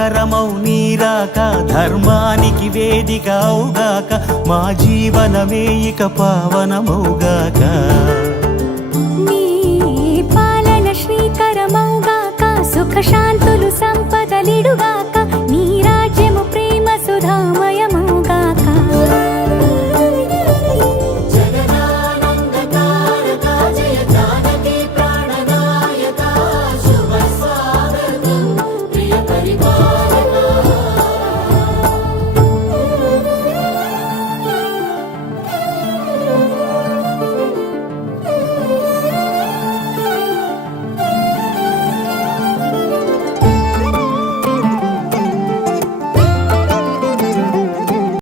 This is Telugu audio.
మంగళకరమౌ నీరాక ధర్మానికి వేదిక అవుగాక మా జీవనమే ఇక పావనమౌగాక నీ పాలన శ్రీకరమౌగాక సుఖ శాంతులు సంపదలిడుగా